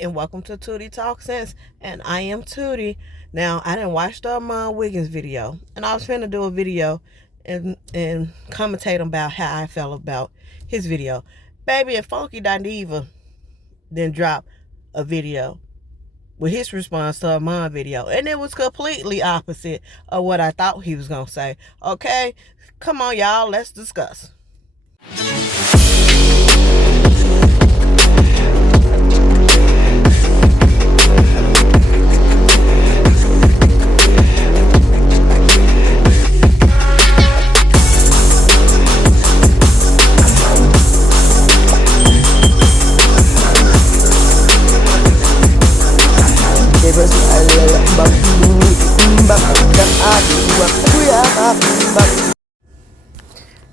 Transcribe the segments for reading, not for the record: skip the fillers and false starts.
everybody, and welcome to Tootie Talk Sense. And I am Tootie. Now, I didn't watch the Wiggins video, and I was finna do a video and commentate about how I felt about his video. Baby, and Funky Dineva then dropped a video with his response to my video, and it was completely opposite of what I thought he was gonna say. Okay, come on, y'all, let's discuss.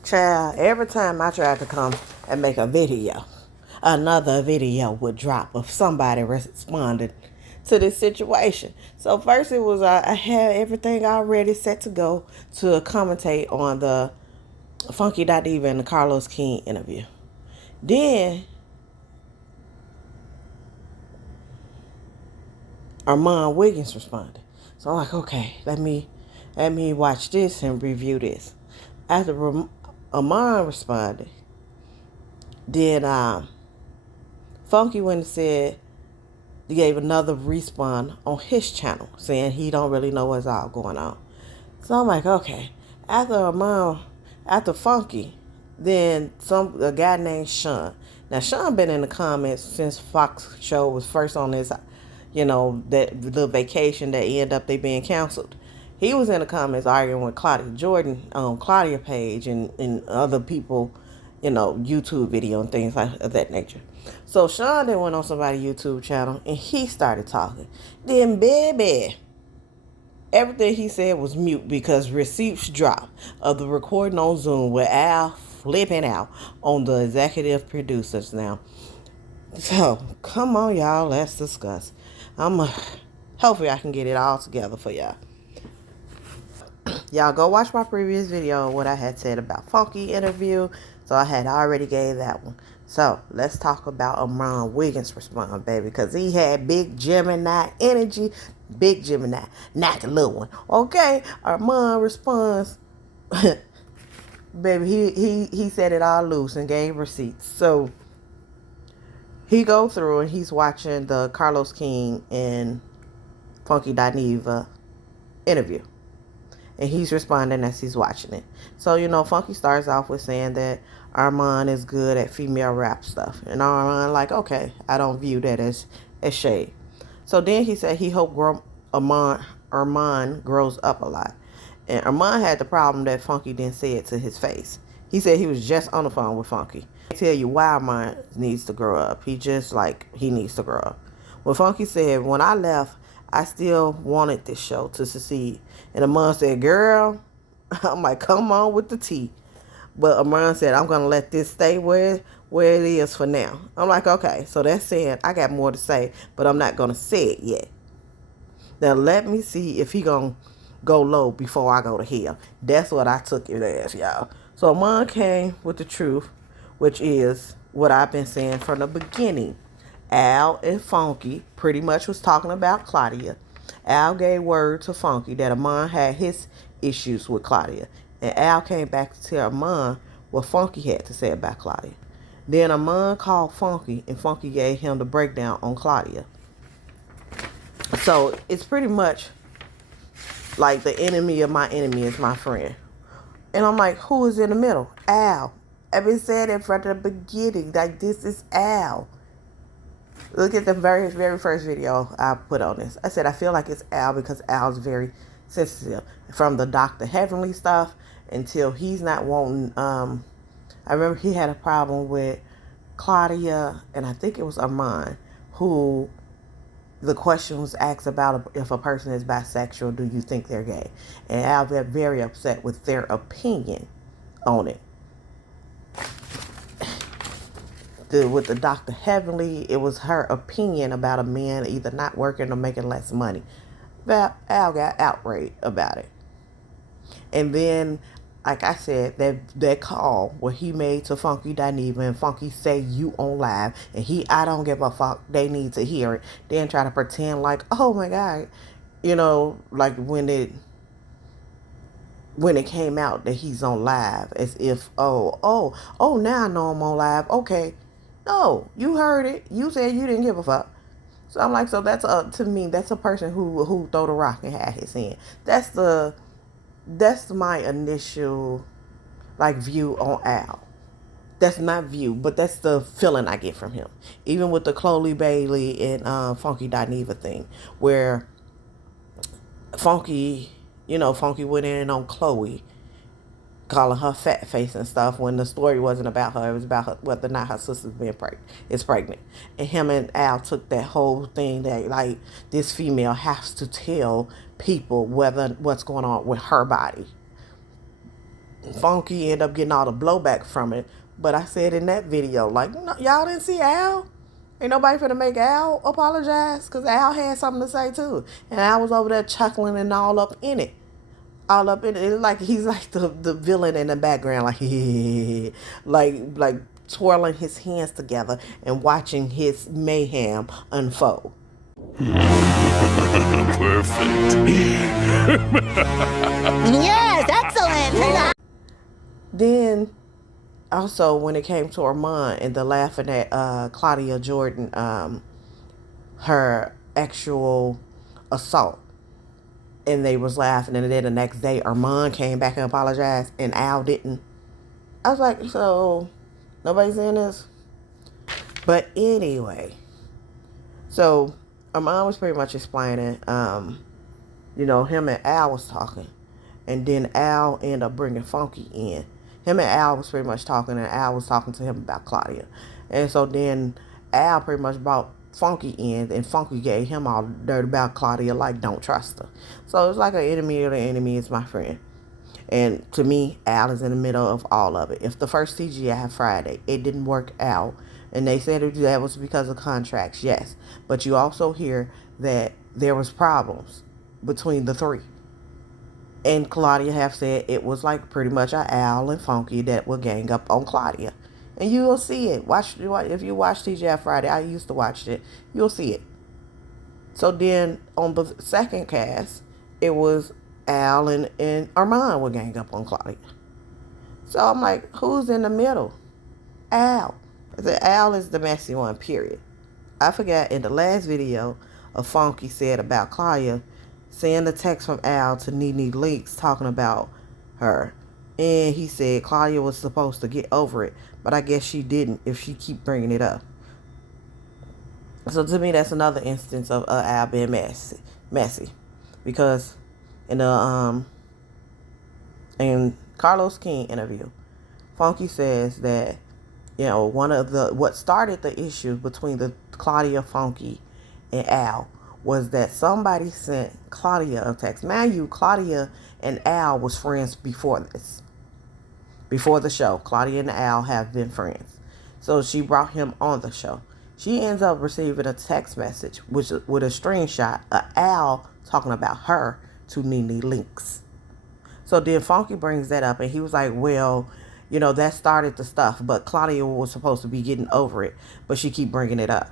Child, every time I tried to come and make a video, another video would drop of somebody responding to this situation. So first it was I had everything already set to go to commentate on the Funky Dineva and the Carlos King interview. Then Armon Wiggins responded. So I'm like, okay, let me watch this and review this. After Armon responded, then Funky went and said he gave another respawn on his channel, saying he don't really know what's all going on. So I'm like, okay. After Funky, then a guy named Sean. Now Sean been in the comments since Fox show was first on his, that little vacation that ended up they being canceled. He was in the comments arguing with Claudia Jordan on Claudia page and other people, YouTube video and things like of that nature. So Sean then went on somebody's YouTube channel and he started talking. Then baby, everything he said was mute because receipts dropped of the recording on Zoom with Al flipping out on the executive producers now. So come on, y'all, let's discuss. Hopefully I can get it all together for y'all. Y'all go watch my previous video, what I had said about Funky interview. So I had already gave that one. So let's talk about Armon Wiggins' response, baby, because he had big Gemini energy. Big Gemini, not the little one. Okay, Armon responds, baby, he set it all loose and gave receipts. So he go through and he's watching the Carlos King and Funky Dineva interview. And he's responding as he's watching it. So, Funky starts off with saying that Armon is good at female rap stuff. And Armon like, okay, I don't view that as shade. So then he said he hoped Armon grows up a lot. And Armon had the problem that Funky didn't say it to his face. He said he was just on the phone with Funky. I tell you why Armon needs to grow up. He needs to grow up. When Funky said, when I left, I still wanted this show to succeed. And Armon said, girl, I'm like, come on with the tea. But Armon said, I'm going to let this stay where it is for now. I'm like, okay, so that's saying I got more to say, but I'm not going to say it yet. Now let me see if he going to go low before I go to hell. That's what I took it as, y'all. So Armon came with the truth, which is what I've been saying from the beginning. Al and Funky pretty much was talking about Claudia. Al gave word to Funky that Armon had his issues with Claudia. And Al came back to tell Armon what Funky had to say about Claudia. Then Armon called Funky and Funky gave him the breakdown on Claudia. So it's pretty much like the enemy of my enemy is my friend. And I'm like, who is in the middle? Al. I've been saying it from the beginning. Like, this is Al. Look at the very, very first video I put on this. I said, I feel like it's Al because Al's very sensitive. From the Dr. Heavenly stuff until he's not wanting... I remember he had a problem with Claudia, and I think it was Armon, who the question was asked about if a person is bisexual, do you think they're gay? And Al got very upset with their opinion on it. With the Dr. Heavenly, it was her opinion about a man either not working or making less money. Al got outraged about it. And then like I said, that call where he made to Funky Dineva and Funky say you on live and I don't give a fuck, they need to hear it. Then try to pretend like, oh my God, like when it came out that he's on live, as if, now I know I'm on live. Okay. No, you heard it. You said you didn't give a fuck. So I'm like, so that's to me, that's a person who throw the rock and had his hand. That's my initial like view on Al. That's not view, but that's the feeling I get from him. Even with the Chloe Bailey and Funky Dineva thing, where Funky, Funky went in on Chloe, calling her fat face and stuff when the story wasn't about her. It was about her, whether or not her sister's is pregnant. And him and Al took that whole thing that like this female has to tell people what's going on with her body. Funky ended up getting all the blowback from it. But I said in that video, like, no, y'all didn't see Al? Ain't nobody finna make Al apologize, because Al had something to say too. And Al was over there chuckling and all up in it. All up in it. It's like he's like the villain in the background, like, like twirling his hands together and watching his mayhem unfold. Perfect. Yes, excellent. Then, also, when it came to Armon and the laughing at Claudia Jordan, her actual assault, and they was laughing, and then the next day, Armon came back and apologized, and Al didn't. I was like, so, nobody's saying this? But anyway, so, Armon was pretty much explaining, him and Al was talking, and then Al ended up bringing Funky in. Him and Al was pretty much talking, and Al was talking to him about Claudia. And so then Al pretty much brought Funky in, and Funky gave him all dirt about Claudia, like, don't trust her. So it's like an enemy of the enemy is my friend. And to me, Al is in the middle of all of it. If the first TGI Friday, it didn't work out, and they said that was because of contracts, yes. But you also hear that there was problems between the three. And Claudia have said it was like pretty much Al and Funky that will gang up on Claudia. And you will see it. If you watch TGI Friday, I used to watch it, you'll see it. So then on the second cast, it was Al and Armon will gang up on Claudia. So I'm like, who's in the middle? Al. I said, Al is the messy one, period. I forgot in the last video, a Funky said about Claudia, send the text from Al to Nene Leakes talking about her. And he said Claudia was supposed to get over it, but I guess she didn't if she keep bringing it up. So to me, that's another instance of Al being messy. Because in the in Carlos King interview, Funky says that, one of what started the issue between the Claudia, Funky, and Al was that somebody sent Claudia a text. Mind you, Claudia and Al was friends before this. Before the show, Claudia and Al have been friends. So she brought him on the show. She ends up receiving a text message with a screenshot of Al talking about her to Nene Leakes. So then Funky brings that up, and he was like, well, that started the stuff, but Claudia was supposed to be getting over it, but she keep bringing it up.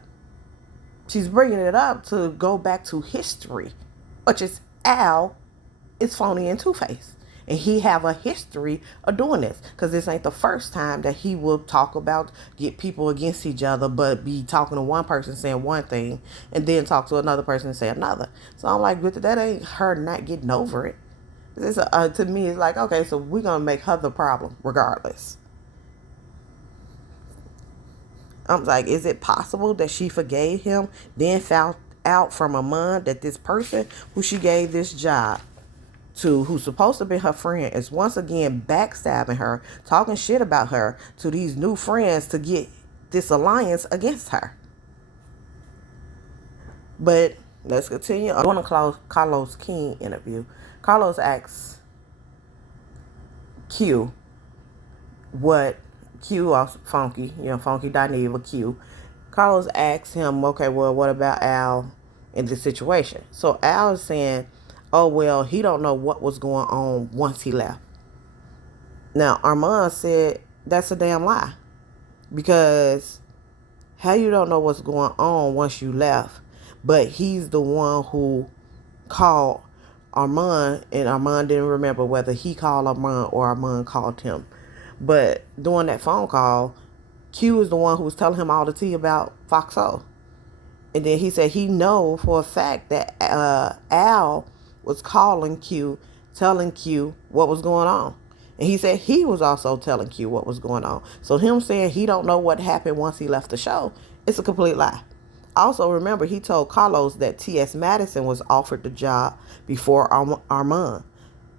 She's bringing it up to go back to history, which is Al is phony and two-faced. And he have a history of doing this, because this ain't the first time that he will talk about get people against each other, but be talking to one person saying one thing and then talk to another person and say another. So I'm like, but that ain't her not getting over it. To me, it's like, okay, so we're going to make her the problem regardless. I'm like, is it possible that she forgave him, then found out from Armon that this person who she gave this job to, who's supposed to be her friend, is once again backstabbing her, talking shit about her to these new friends to get this alliance against her? But let's continue. On the Carlos King interview, Carlos asks Q what Q also Funky, Funky Dineva Q. Carlos asks him, okay, well, what about Al in this situation? So Al is saying, oh, well, he don't know what was going on once he left. Now, Armon said that's a damn lie. Because how you don't know what's going on once you left? But he's the one who called Armon, and Armon didn't remember whether he called Armon or Armon called him. But during that phone call, Q is the one who was telling him all the tea about Foxo. And then he said he know for a fact that Al was calling Q, telling Q what was going on. And he said he was also telling Q what was going on. So him saying he don't know what happened once he left the show, it's a complete lie. Also, remember, he told Carlos that T.S. Madison was offered the job before Armon.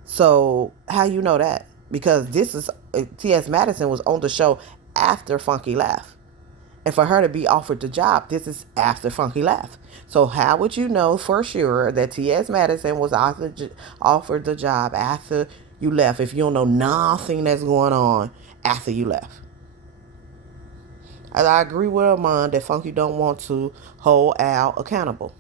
So how you know that? Because this is T.S. Madison was on the show after Funky left. And for her to be offered the job, this is after Funky left. So how would you know for sure that T.S. Madison was offered the job after you left if you don't know nothing that's going on after you left? I agree with Armon that Funky don't want to hold Al accountable.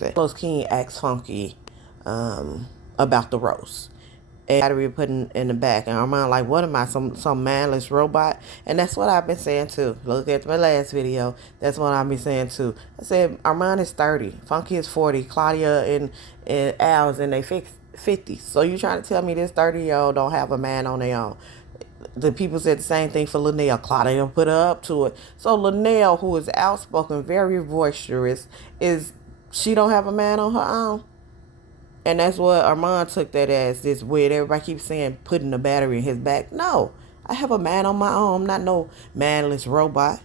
Carlos King asked Funky about the roast. And battery putting in the back. And Armon like, what am I, some manless robot? And that's what I've been saying too. Look at my last video. That's what I've been saying too. I said Armon is 30. Funky is 40. Claudia and Al's in their 50s. So you trying to tell me this 30-year-old don't have a man on their own? The people said the same thing for Linnell. Claudia put her up to it. So Linnell, who is outspoken, very boisterous, she don't have a man on her own? And that's what Armon took that as, this weird. Everybody keeps saying putting the battery in his back. No, I have a man on my own. I'm not no manless robot.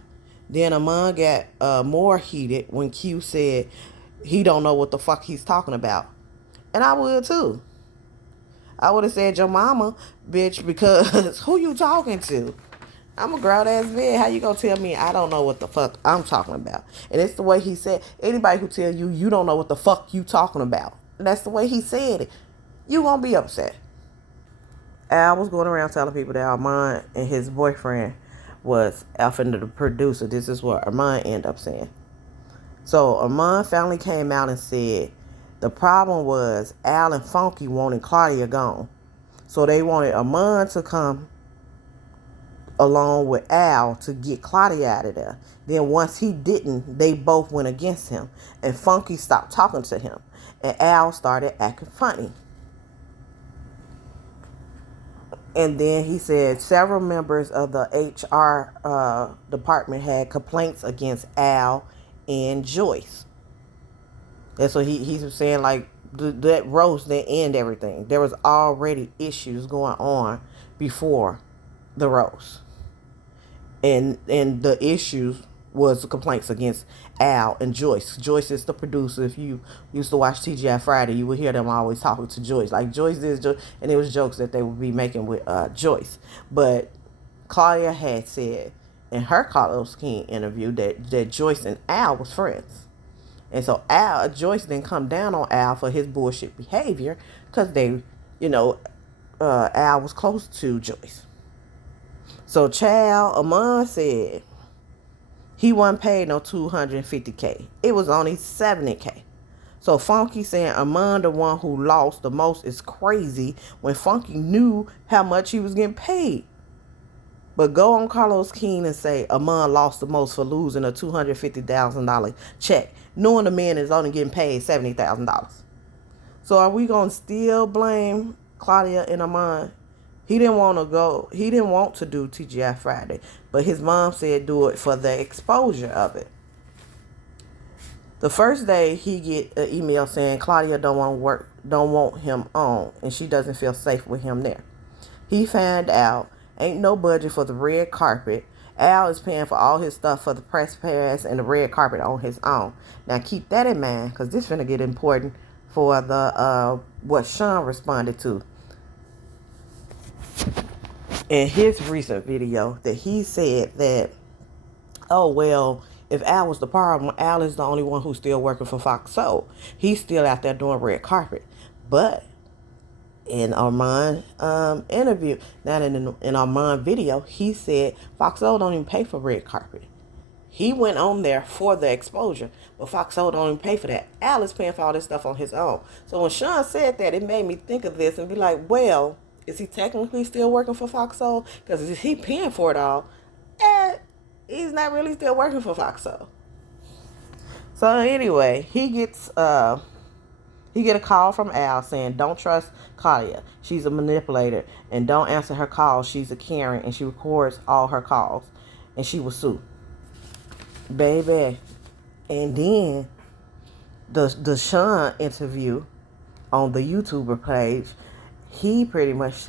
Then Armon got more heated when Q said he don't know what the fuck he's talking about. And I would too. I would have said your mama, bitch, because who you talking to? I'm a grown ass man. How you gonna tell me I don't know what the fuck I'm talking about? And it's the way he said, anybody who tell you you don't know what the fuck you talking about. And that's the way he said it. You gonna be upset. Al was going around telling people that Armon and his boyfriend was effing the producer. This is what Armon ended up saying. So Armon finally came out and said the problem was Al and Funky wanted Claudia gone. So they wanted Armon to come along with Al to get Claudia out of there. Then once he didn't, they both went against him. And Funky stopped talking to him. And Al started acting funny. And then he said several members of the HR department had complaints against Al and Joyce. And so he was saying, like, that roast didn't end everything. There was already issues going on before the roast. And the issues was complaints against Al and Joyce. Joyce is the producer. If you used to watch TGI Friday, you would hear them always talking to Joyce. Like, Joyce is, and it was jokes that they would be making with Joyce. But Claudia had said in her Carlos King interview that Joyce and Al was friends. And so Joyce didn't come down on Al for his bullshit behavior because they, Al was close to Joyce. So Armon said he wasn't paid no $250K. It was only $70K. So Funky saying Armon the one who lost the most is crazy when Funky knew how much he was getting paid. But go on Carlos King and say Armon lost the most for losing a $250,000 check, knowing the man is only getting paid $70,000. So are we going to still blame Claudia and Armon? He didn't want to do TGI Friday, but his mom said do it for the exposure of it. The first day he get an email saying Claudia don't want him on, and she doesn't feel safe with him there. He found out ain't no budget for the red carpet. Al is paying for all his stuff for the press pass and the red carpet on his own. Now keep that in mind, because this is going to get important for the what Sean responded to in his recent video, that he said that, oh, well, if Al was the problem, Al is the only one who's still working for Fox Soul. He's still out there doing red carpet. But in Armon interview, not in Armon video, he said Fox Soul don't even pay for red carpet. He went on there for the exposure, but Fox Soul don't even pay for that. Al is paying for all this stuff on his own. So when Sean said that, it made me think of this and be like, well, is he technically still working for Fox Soul? Because is he paying for it all? And he's not really still working for Fox Soul. So anyway, he get a call from Al saying, "Don't trust Claudia. She's a manipulator, and don't answer her calls. She's a Karen, and she records all her calls, and she will sue." Baby. And then the Sean interview on the YouTuber page, he pretty much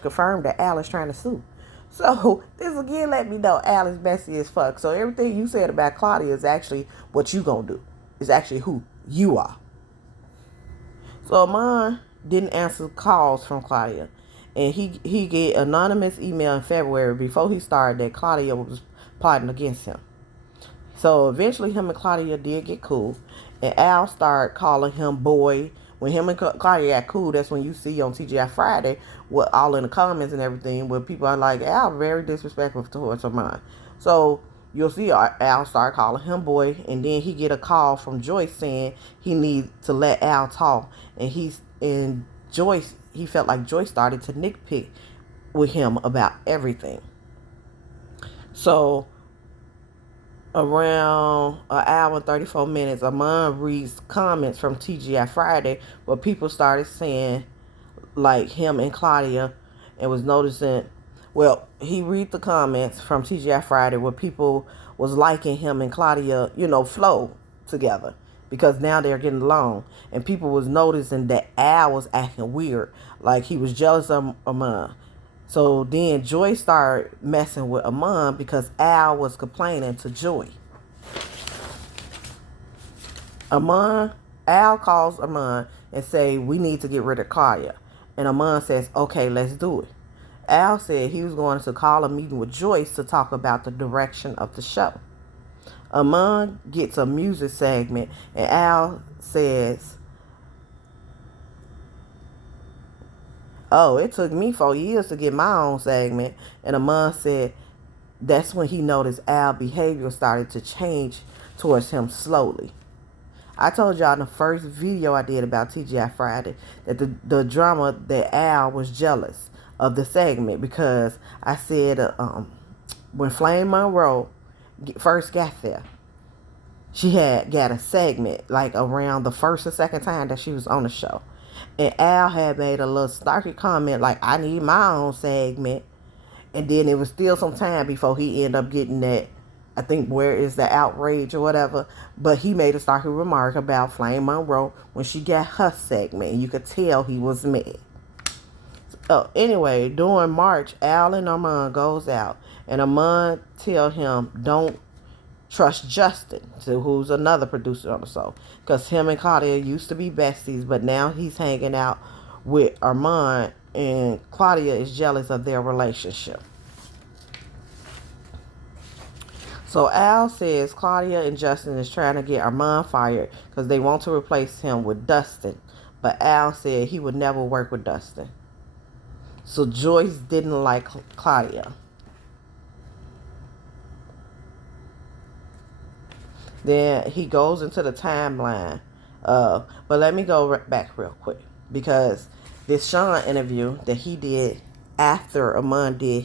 confirmed that Al is trying to sue. So this again let me know Al is messy as fuck. So everything you said about Claudia is actually what you gonna do. It's actually who you are. So Armon didn't answer calls from Claudia. And he get anonymous email in February before he started that Claudia was plotting against him. So eventually him and Claudia did get cool. And Al started calling him boy. When him and Claudia got cool, that's when you see on TGI Friday, what all in the comments and everything, where people are like, Al very disrespectful towards Armon. So you'll see Al start calling him boy, and then he get a call from Joyce saying he needs to let Al talk. And Joyce, he felt like Joyce started to nitpick with him about everything. So around an hour and 34 minutes, Armon reads comments from TGI Friday where people started saying, like, him and Claudia, and was noticing, well, he read the comments from TGI Friday where people was liking him and Claudia, flow together because now they're getting along. And people was noticing that Al was acting weird, like he was jealous of Armon. So then Joy started messing with Armon because Al was complaining to Joy. Al calls Armon and say, "We need to get rid of Claudia." And Armon says, "Okay, let's do it." Al said he was going to call a meeting with Joyce to talk about the direction of the show. Armon gets a music segment, and Al says, "Oh, it took me 4 years to get my own segment." And Armon said that's when he noticed Al's behavior started to change towards him slowly. I told y'all in the first video I did about TGI Friday that the drama that Al was jealous of the segment, because I said when Flame Monroe first got there, she had got a segment like around the first or second time that she was on the show. And Al had made a little snarky comment like, "I need my own segment." And then it was still some time before he ended up getting that, I think, Where Is the Outrage or whatever. But he made a snarky remark about Flame Monroe when she got her segment. And you could tell he was mad. Anyway, during March, Al and Armon goes out. And Armon tell him, don't trust Justin, who's another producer on the show. Because him and Claudia used to be besties, but now he's hanging out with Armon, and Claudia is jealous of their relationship. So Al says Claudia and Justin is trying to get Armon fired because they want to replace him with Dustin. But Al said he would never work with Dustin. So Joyce didn't like Claudia. Then he goes into the timeline. But let me go back real quick, because this Sean interview that he did after Armon did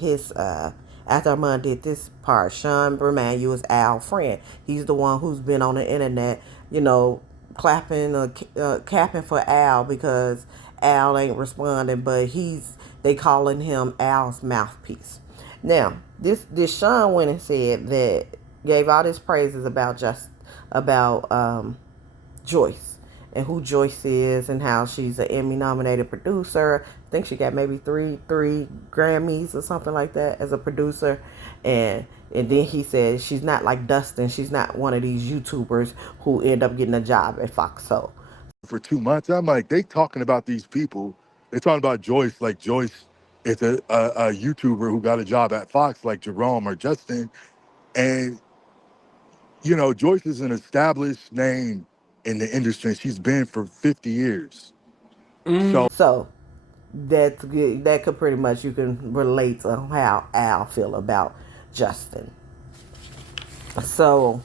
this part, Sean, remind you, is Al's friend. He's the one who's been on the internet, capping for Al because Al ain't responding, but they calling him Al's mouthpiece. Now, this Sean went and said that, gave all his praises about Joyce and who Joyce is and how she's an Emmy-nominated producer. I think she got maybe three Grammys or something like that as a producer. And then he said she's not like Dustin. She's not one of these YouTubers who end up getting a job at Fox Soul. For 2 months, I'm like, they talking about these people. They talking about Joyce, like Joyce is a YouTuber who got a job at Fox, like Jerome or Justin. And, Joyce is an established name in the industry. She's been for 50 years. So that's good. That could pretty much, you can relate to how Al feel about Justin. So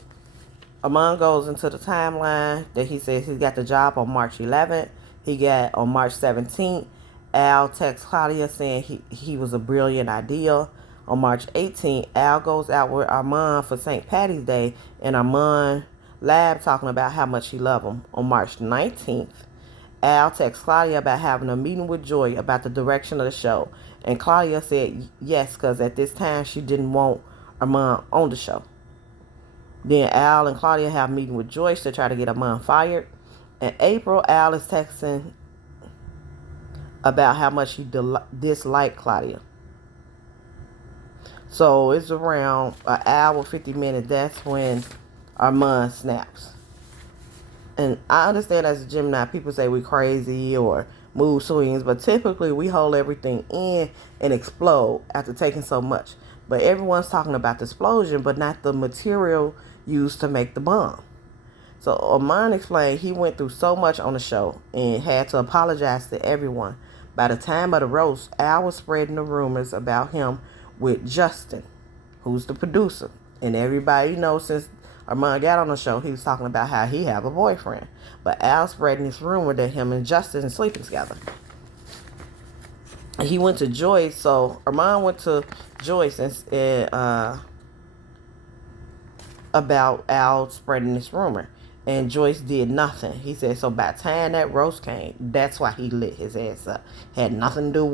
Armon goes into the timeline that he says he got the job on March 11th. He got on March 17th. Al texts Claudia saying he was a brilliant idea. On March 18th, Al goes out with Armon for St. Patty's Day, and Armon lab talking about how much he loved him. On March 19th, Al texts Claudia about having a meeting with Joy about the direction of the show, and Claudia said yes because at this time she didn't want Armon on the show. Then Al and Claudia have a meeting with Joyce to try to get Armon fired. In April, Al is texting about how much he disliked Claudia. So it's around an hour, 50 minutes. That's when Armon snaps. And I understand as a Gemini, people say we crazy or mood swings, but typically we hold everything in and explode after taking so much. But everyone's talking about the explosion, but not the material used to make the bomb. So Armon explained he went through so much on the show and had to apologize to everyone. By the time of the roast, Al was spreading the rumors about him with Justin, who's the producer. And everybody knows since Armon got on the show, he was talking about how he have a boyfriend. But Al spreading this rumor that him and Justin are sleeping together. He went to Joyce, so Armon went to Joyce and about Al spreading this rumor. And Joyce did nothing. He said, so by the time that roast came, that's why he lit his ass up. Had nothing to do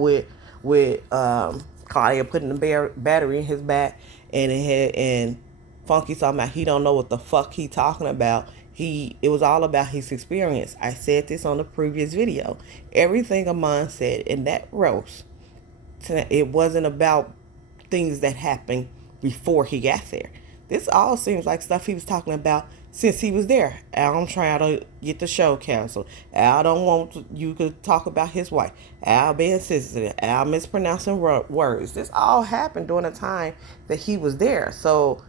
with Claudia putting the battery in his back, and Funky talking about he don't know what the fuck he talking about. It was all about his experience. I said this on the previous video. Everything Armon said in that roast, it wasn't about things that happened before he got there. This all seems like stuff he was talking about since he was there. Al trying to get the show canceled. Al don't want you to talk about his wife. Al being sensitive. Al mispronouncing words. This all happened during the time that he was there. So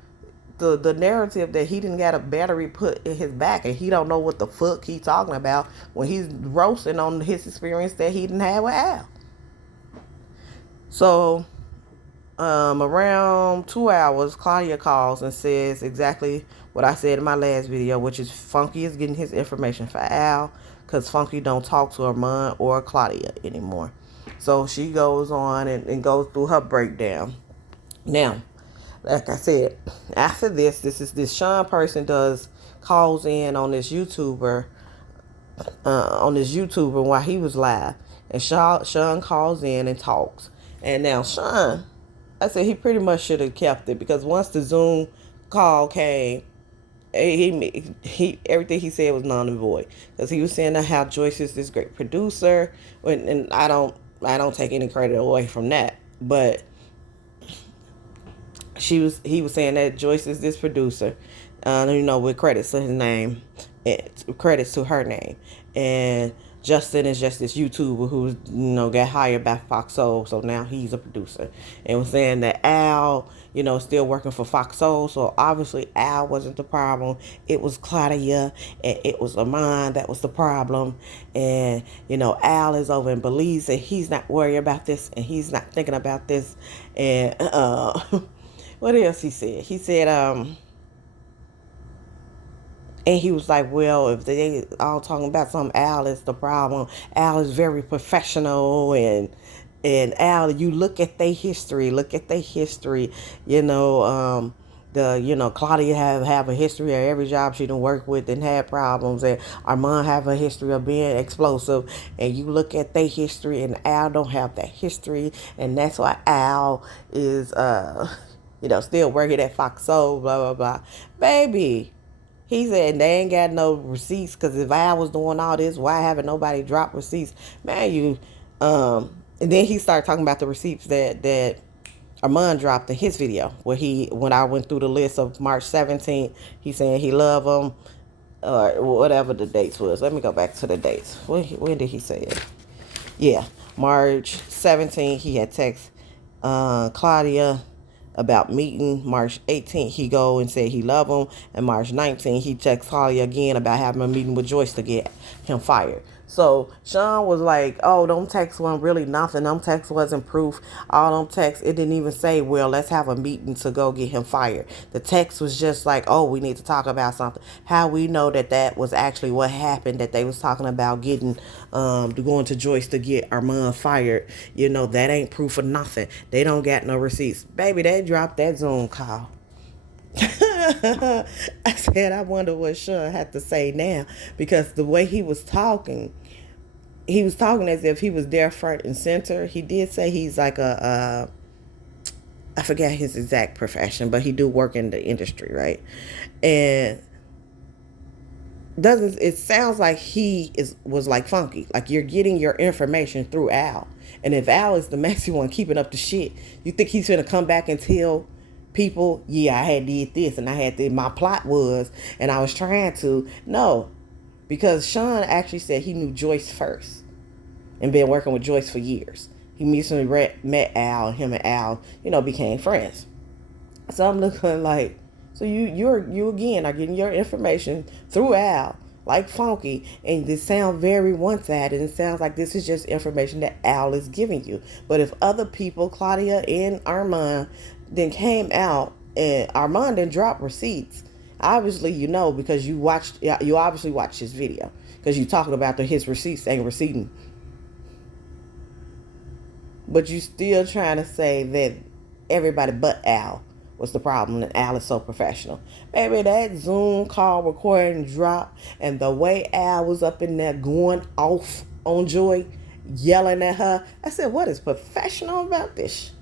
the narrative that he didn't got a battery put in his back and he don't know what the fuck he talking about when he's roasting on his experience that he didn't have with Al. So around 2 hours, Claudia calls and says exactly what I said in my last video, which is Funky is getting his information for Al because Funky don't talk to Armon or Claudia anymore. So she goes on and goes through her breakdown. Now, like I said, after this Sean person calls in on this YouTuber while he was live, and Sean calls in and talks. And now Sean, I said he pretty much should have kept it because once the Zoom call came, he everything he said was non and void because he was saying how Joyce is this great producer, and I don't take any credit away from that, but he was saying that Joyce is this producer, with credits to his name, and credits to her name, and Justin is just this YouTuber who's got hired by Fox Soul, so now he's a producer, and was saying that Al, still working for Fox Soul, so obviously Al wasn't the problem. It was Claudia and it was Armon that was the problem, and Al is over in Belize and he's not worried about this and he's not thinking about this, and what else he said? He said, and he was like, well, if they all talking about something, Al is the problem. Al is very professional, and Al, you look at their history. Claudia have a history of every job she done worked with and had problems, and Armon have a history of being explosive, and you look at their history, and Al don't have that history, and that's why Al is still working at Fox Soul, blah, blah, blah. Baby, he said they ain't got no receipts because if I was doing all this, why haven't nobody dropped receipts? Man, and then he started talking about the receipts that Armon dropped in his video when I went through the list of March 17th, he saying he loved them, or whatever the dates was. Let me go back to the dates. When did he say it? Yeah, March 17th, he had text Claudia about meeting. March 18th, he go and said he loved him. And March 19th, he texts Claudia again about having a meeting with Joyce to get him fired. So Sean was like, oh, them texts weren't really nothing. Them texts wasn't proof. All them texts, it didn't even say, well, let's have a meeting to go get him fired. The text was just like, oh, we need to talk about something. How we know that that was actually what happened, that they was talking about getting, going to Joyce to get Armon fired. You know, that ain't proof of nothing. They don't got no receipts. Baby, they dropped that Zoom call. I said, I wonder what Sean had to say now, because the way he was talking as if he was there front and center. He did say he's like I forget his exact profession, but he do work in the industry, right? And doesn't it sounds like was like funky, like you're getting your information through Al, and if Al is the messy one keeping up the shit, you think he's gonna come back and tell people, yeah, I had did this and I had this, my plot was, and I was trying to. No, because Sean actually said he knew Joyce first and been working with Joyce for years. He recently met Al, and him and Al, became friends. So I'm looking like, so you again are getting your information through Al, like funky, and this sounds very one-sided, and it sounds like this is just information that Al is giving you. But if other people, Claudia and Armon, then came out and Armon then dropped receipts, obviously because you obviously watched his video, because you talking about his receipts ain't receipting. But you still trying to say that everybody but Al was the problem, and Al is so professional. Baby, that Zoom call recording dropped, and the way Al was up in there going off on Joy, yelling at her, I said, what is professional about this?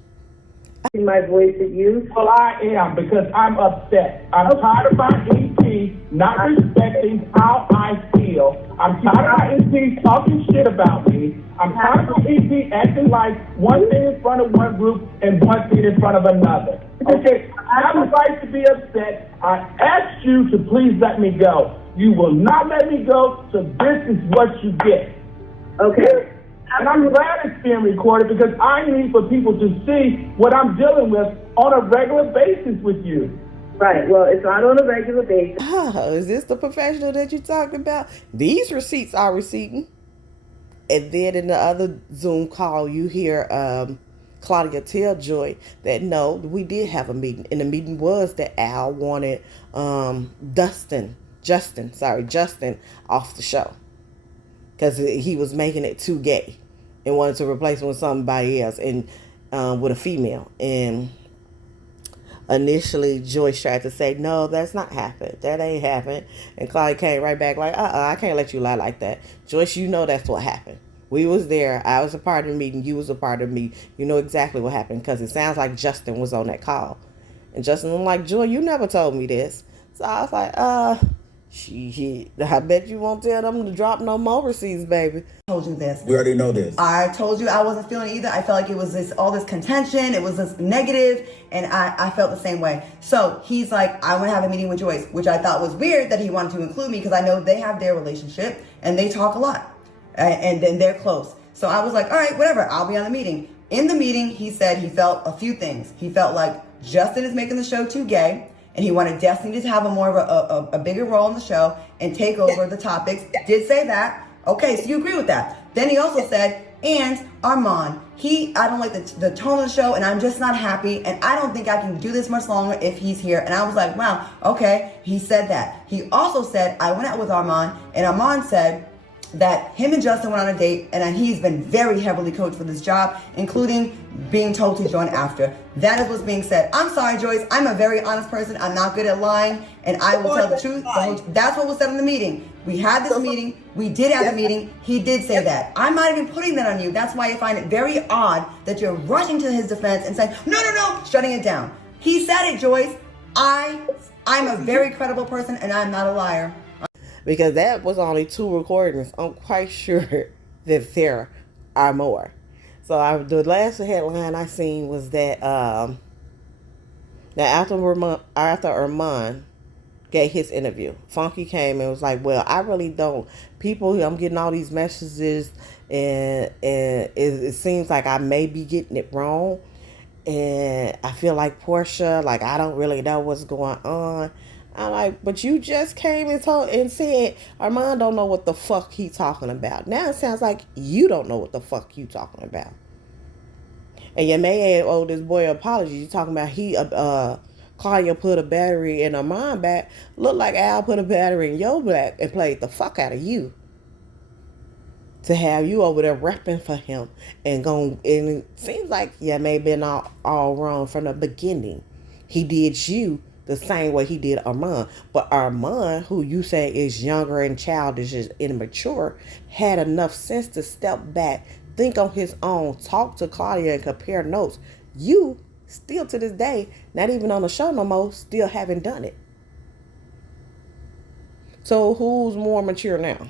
My voice at you? Well, I am, because I'm upset. I'm tired of my EP not respecting how I feel. I'm tired of my EP talking shit about me. I'm tired of my EP acting like one thing in front of one group and one thing in front of another. Okay, I have a right to be upset. I asked you to please let me go. You will not let me go, so this is what you get. Okay. And I'm glad it's being recorded, because I need for people to see what I'm dealing with on a regular basis with you. Right. Well, it's not on a regular basis. Oh, is this the professional that you talked about? These receipts are receipting. And then in the other Zoom call, you hear Claudia tell Joy that no, we did have a meeting. And the meeting was that Al wanted Justin off the show, because he was making it too gay and wanted to replace him with somebody else, and with a female. And initially Joyce tried to say, no, that's not happened. That ain't happened. And Claudia came right back like, I can't let you lie like that. Joyce, that's what happened. We was there. I was a part of the meeting. You was a part of me. You know exactly what happened, because it sounds like Justin was on that call. And Justin was like, Joy, you never told me this. So I was like, I bet you won't tell them to drop no more receipts, baby. I told you this. We already know this. I told you I wasn't feeling it either. I felt like it was all this contention. It was this negative, and I felt the same way. So he's like, I want to have a meeting with Joyce, which I thought was weird that he wanted to include me, because I know they have their relationship and they talk a lot, and then they're close. So I was like, all right, whatever. I'll be on the meeting. In the meeting, he said he felt a few things. He felt like Justin is making the show too gay, and he wanted Destiny to have a bigger role in the show and take over the topics. Did say that. Okay, so you agree with that. Then he also said, and Armon, I don't like the tone of the show, and I'm just not happy, and I don't think I can do this much longer if he's here. And I was like, wow, okay, he said that. He also said, I went out with Armon, and Armon said that him and Justin went on a date, and he's been very heavily coached for this job, including being told to join after. That is what's being said. I'm sorry, Joyce. I'm a very honest person. I'm not good at lying, and I will tell the truth. That's what was said in the meeting. We had this meeting. We did have a meeting. He did say that. I might have been putting that on you. That's why I find it very odd that you're rushing to his defense and saying, no, shutting it down. He said it, Joyce. I'm a very credible person, and I'm not a liar. Because that was only 2 recordings. I'm quite sure that there are more. So the last headline I seen was that after Armon gave his interview, Funky came and was like, well, I really don't. I'm getting all these messages, and it seems like I may be getting it wrong. And I feel like Portia, like I don't really know what's going on. I'm like, but you just came and told and said Armon don't know what the fuck he talking about. Now it sounds like you don't know what the fuck you talking about. And you may owe this boy an apology. You talking about Claudia put a battery in Armon back. Look like Al put a battery in your back and played the fuck out of you. To have you over there repping for him and going, and it seems like you may have been all wrong from the beginning. He did you the same way he did Armon. But Armon, who you say is younger and childish and immature, had enough sense to step back, think on his own, talk to Claudia and compare notes. You, still to this day, not even on the show no more, still haven't done it. So who's more mature now?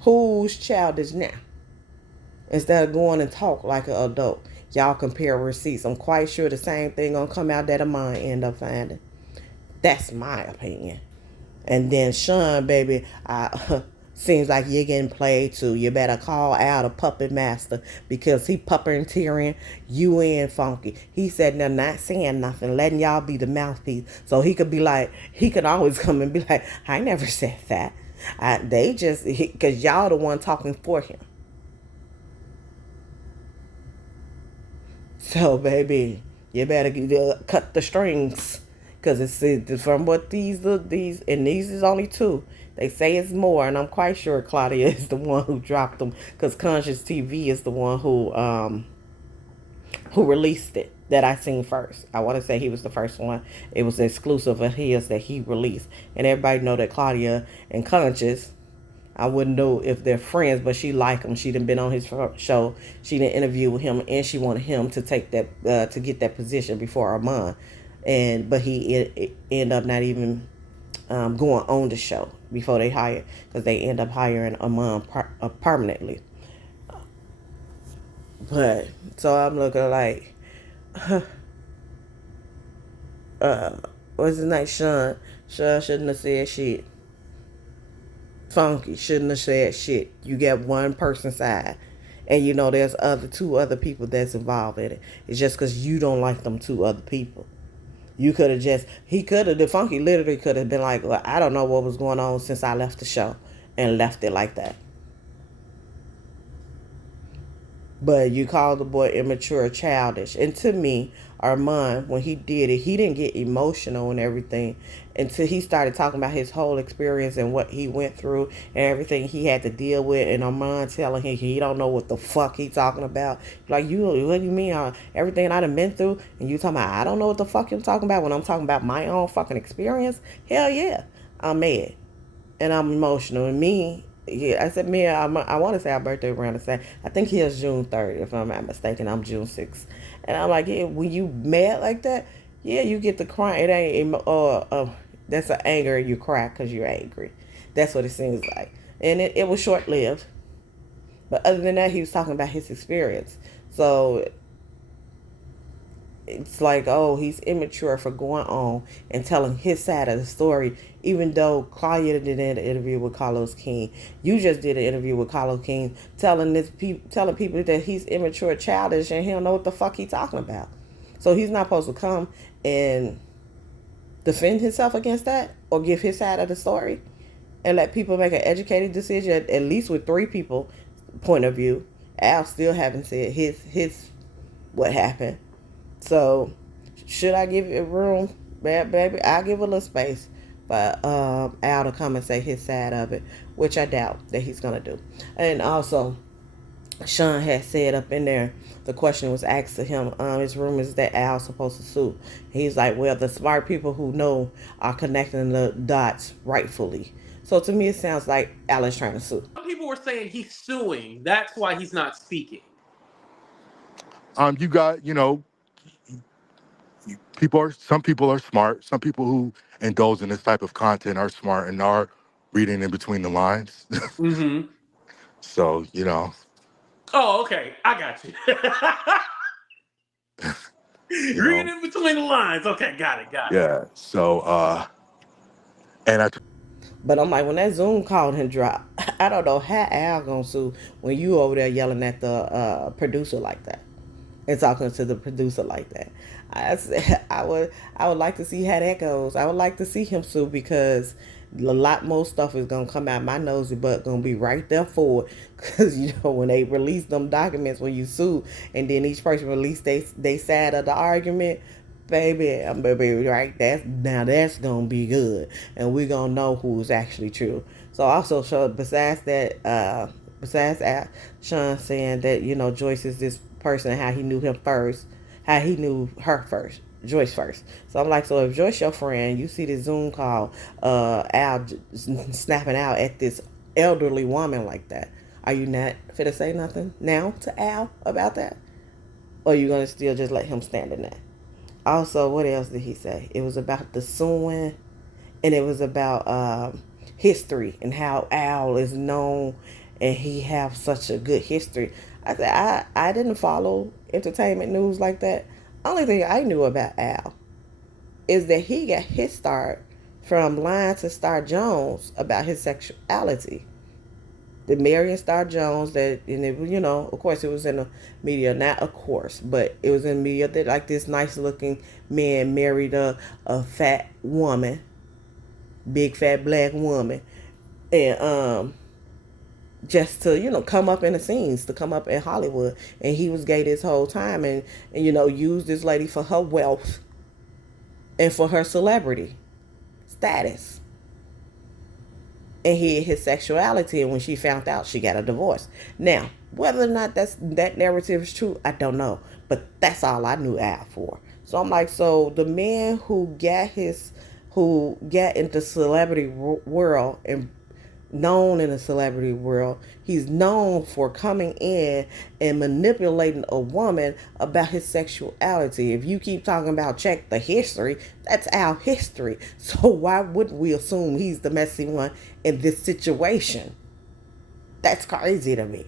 Who's childish now? Instead of going and talk like an adult, y'all compare receipts. I'm quite sure the same thing gonna come out that Armon end up finding. That's my opinion. And then Sean, baby, seems like you're getting played too. You better call out a puppet master because he puppeteering you and Funky. He said they're not saying nothing, letting y'all be the mouthpiece. So he could be like, he could always come and be like, I never said that. They just, because y'all the one talking for him. So, baby, you better cut the strings. Because it's from what these, and these is only two. They say it's more, and I'm quite sure Claudia is the one who dropped them. Because Conscious TV is the one who released it that I seen first. I want to say he was the first one. It was exclusive of his that he released. And everybody know that Claudia and Conscious, I wouldn't know if they're friends, but she liked him. She done been on his show. She done interviewed with him, and she wanted him to take that to get that position before Armon. But he ended up not even going on the show before they hired, because they end up hiring Armon permanently. But so I'm looking like, what's his name? Sean. Sean shouldn't have said shit. Funky shouldn't have said shit. You got one person side, and you know there's two other people that's involved in it. It's just because you don't like them two other people. You could have the Funky literally could have been like, well, I don't know what was going on since I left the show, and left it like that. But you called the boy immature, childish. And to me, Armon, when he did it, he didn't get emotional and everything until he started talking about his whole experience and what he went through and everything he had to deal with. And Armon telling him he don't know what the fuck he talking about. Like, what do you mean? Everything I done been through? And you talking about, I don't know what the fuck you're talking about when I'm talking about my own fucking experience? Hell yeah. I'm mad. And I'm emotional. And me, yeah, I said, me, I want to say our birthday around the same. I think he is June 3rd, if I'm not mistaken. I'm June 6th. And I'm like, yeah, when you mad like that, yeah, you get the cry. It ain't, that's an anger, you cry because you're angry. That's what it seems like. And it was short-lived. But other than that, he was talking about his experience. So it's like, oh, he's immature for going on and telling his side of the story, even though Claudia did an interview with Carlos King. You just did an interview with Carlos King telling people that he's immature, childish, and he don't know what the fuck he's talking about. So he's not supposed to come and defend himself against that or give his side of the story and let people make an educated decision, at least with three people point of view. Al still haven't said his what happened. So, should I give it room? Baby, I'll give a little space for Al to come and say his side of it, which I doubt that he's going to do. And also, Sean had said up in there, the question was asked to him, his rumors that Al's supposed to sue. He's like, well, the smart people who know are connecting the dots rightfully. So to me, it sounds like Al is trying to sue. Some people were saying he's suing. That's why he's not speaking. You got, some people are smart. Some people who indulge in this type of content are smart and are reading in between the lines. Mm-hmm. So, Oh, okay. I got you. Reading in between the lines. Okay, got it. Yeah. So, But I'm like, when that Zoom call him drop, I don't know how Al gonna sue when you over there yelling at the producer like that and talking to the producer like that. I said I would like to see how that goes. I would like to see him sue because a lot more stuff is gonna come out my nosy butt gonna be right there for it. Cause you know when they release them documents when you sue and then each person release they side of the argument, baby, I'm baby right that's gonna be good and we gonna know who's actually true. So also so besides Sean saying that, you know, Joyce is this person, how he knew him first, how he knew her first, Joyce first. So I'm like, so if Joyce your friend, you see this Zoom call, Al snapping out at this elderly woman like that, are you not finna say nothing now to Al about that? Or are you gonna still just let him stand in that? Also, what else did he say? It was about the suing, and it was about history and how Al is known, and he have such a good history. I said I didn't follow entertainment news like that. Only thing I knew about Al is that he got his start from lying to Star Jones about his sexuality. The Marion Star Jones that, and it, you know, of course it was in the media, not of course, but it was in media that like this nice looking man married a fat woman, big fat black woman, and just to, you know, come up in the scenes, to come up in Hollywood, and he was gay this whole time, and you know, used this lady for her wealth and for her celebrity status, and hid his sexuality, and when she found out, she got a divorce. Now, whether or not that narrative is true, I don't know, but that's all I knew Al for. So I'm like, so the man who got into celebrity world and known in the celebrity world, he's known for coming in and manipulating a woman about his sexuality. If you keep talking about check the history, that's our history. So why wouldn't we assume he's the messy one in this situation? That's crazy to me.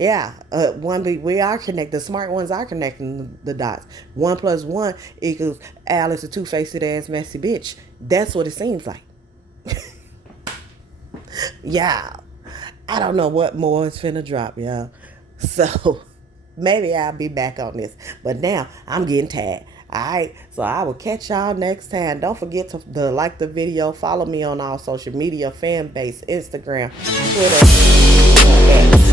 Yeah, we are connected. The smart ones are connecting the dots. 1+1 = Al is a two-faced ass messy bitch. That's what it seems like. Yeah, I don't know what more is finna drop, y'all. So maybe I'll be back on this. But now I'm getting tired. Alright, so I will catch y'all next time. Don't forget to like the video. Follow me on all social media, fan base, Instagram, Twitter, X.